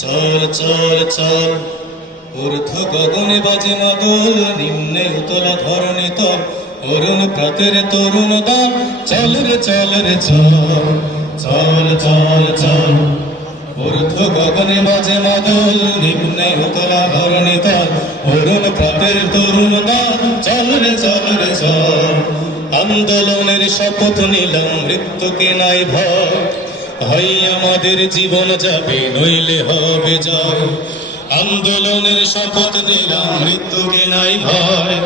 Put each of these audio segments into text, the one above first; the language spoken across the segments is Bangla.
চল চল চল ঊর্ধ্ব গগনে বাজে মাদল, নিম্নে উতলা ধরণী তল, অরুণ প্রাতের তরুণ দল। চল রে চল রে চল, চল চল চল ঊর্ধ্ব গগনে বাজে মাদল, নিম্নে উতলা ধরণী তল, অরুণ প্রাতের তরুণ দল। চল রে চল রে চল, আন্দোলনের শপথ নিলাম, মৃত্যুকে নাই ভয়। হয় আমাদের জীবন যাবে, নইলে হবে জয়। আন্দোলনের শপথ নিলাম, মৃত্যুকে নাই ভয়।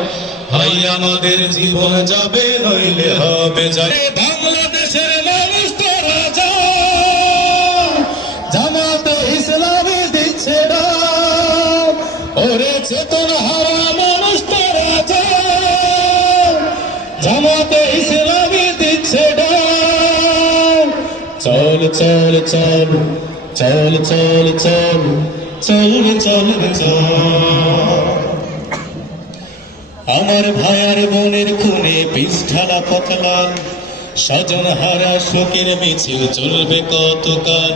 হয় আমাদের জীবন যাবে, নইলে হবে জয়। বাংলাদেশের মানুষ তোরা যাও, জামাতে ইসলামী দিচ্ছে ডাক। ওরে চেতনা হারা মানুষ তোরা যাও, জামাতে ইসলামী দিচ্ছে ডাক। চল চল চল, চল চল চল, চল চল চল। আমার ভাইয়ার বোনের খুনে পিছ ঢালা পথলাল, স্বজন হারা শোকের মিছিল চলবে কতকাল।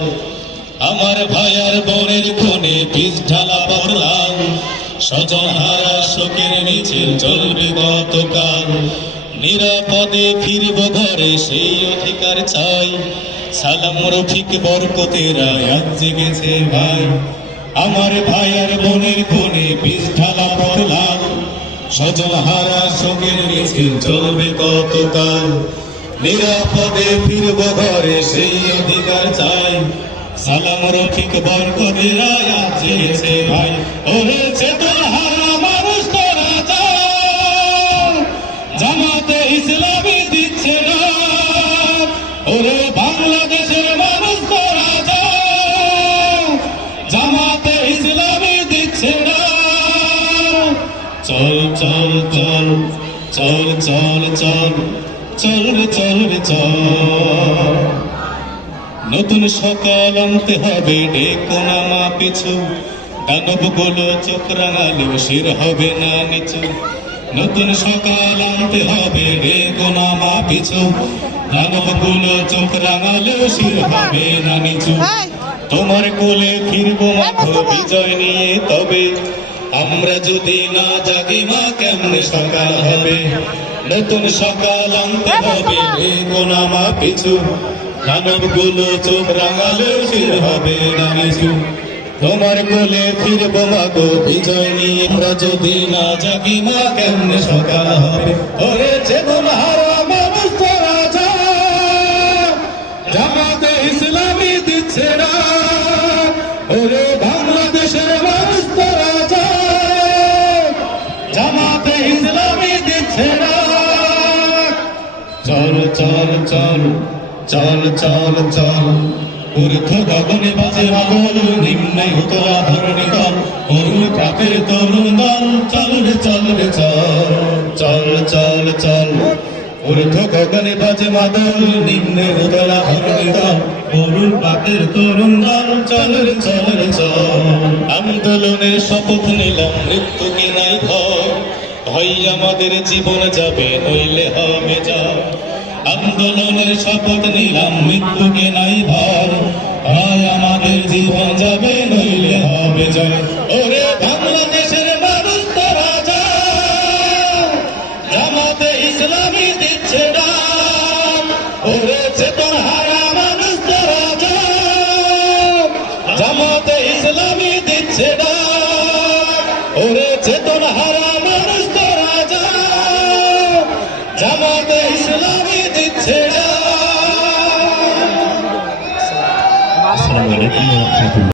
আমার ভাইয়ার বোনের খুনে পিছ ঢালা পথলাল, স্বজন হারা শোকের মিছিল চলবে কতকাল। নিরাপদে ফিরব ঘরে, সেই অধিকার চাই। সালাম রফিক বরকতেরা আজ জেগেছে ভাই। আমার ভাইয়ার বোনের খুনে পিছ ঢালা পথলাল, স্বজন হারা শোকের মিছিল চলবে কতকাল। নিরাপদে ফিরব ঘরে, সেই অধিকার চাই। সালাম রফিক বরকতেরা আজ জেগেছে ভাই। ওরে চেতনা হারা মানুষ তোরা যাও, জামাতে ইসলামী দিচ্ছে না। ওরে বাংলাদেশের মানুষ তোরা যাও, জামাতে ইসলামী দিচ্ছে না। চল চল চল, চল চল চল, চল রে চল রে চল। নতুন সকাল আনতে হবে, ডেকো নামা পিছু। দানবগুলো চোখ রাঙালেও শির হবে না নিচু। নতুন সকাল আনতে হবে, ডেকো নামা পিছু। দানবগুলো চোখ রাঙালেও শির হবে না নিচু। তোমার কোলে ফিরবো মাঠো বিজয় নিয়ে, তবে আমরা যদি না জাগি মা কেমনে সকাল হবে। নতুন সকাল আনতে হবে, ডেকো নামা পিছু। দানবগুলো চোখ রাঙালেও শির হবে না নিচু। তোমার কোলে ফিরবো মাগো বিজয় নিয়ে, আমরা যদি না জাগি মা কেমনে সকাল হবে। ওরে চেতনা হারা মানুষ তোরা যাও, জামাতে ইসলামী দিচ্ছে না। ওরে বাংলাদেশের মানুষ তোরা যাও, জামাতে ইসলামী দিচ্ছে না। চল চল চল, চল চল চল ঊর্ধ্ব গগনে বাজে মাদল, নিম্নে উতলা ধরণী তল, অরুণ প্রাতের তরুণ দল। চল রে চল রে চল, চল চল চল ঊর্ধ্ব গগনে বাজে মাদল, নিম্নে উতলা ধরণী তল, অরুণ প্রাতের তরুণ দল। চল রে চল রে চল। আন্দোলনের শপথ নিলাম, মৃত্যুকে নাই ভয়। হয় আমাদের জীবন যাবে, নইলে হবে জয়। আন্দোলনের শপথ নিলাম, মৃত্যুকে নাই ভয়। হয় আমাদের জীবন যাবে, নইলে হবে জয়। ওরে বাংলাদেশের মানুষ তোরা যাও, জামাতে ইসলামী দিচ্ছে ডাক। ওরে চেতনা হারা মানুষ তোরা যাও, জামাতে ইসলামী দিচ্ছে ডাক। ওরে চেতনা হারা মানুষ তোরা যাও, জামাতে ইসলামী দিচ্ছে ডাক। আসসালামু আলাইকুম ওয়া রাহমাতুল্লাহ।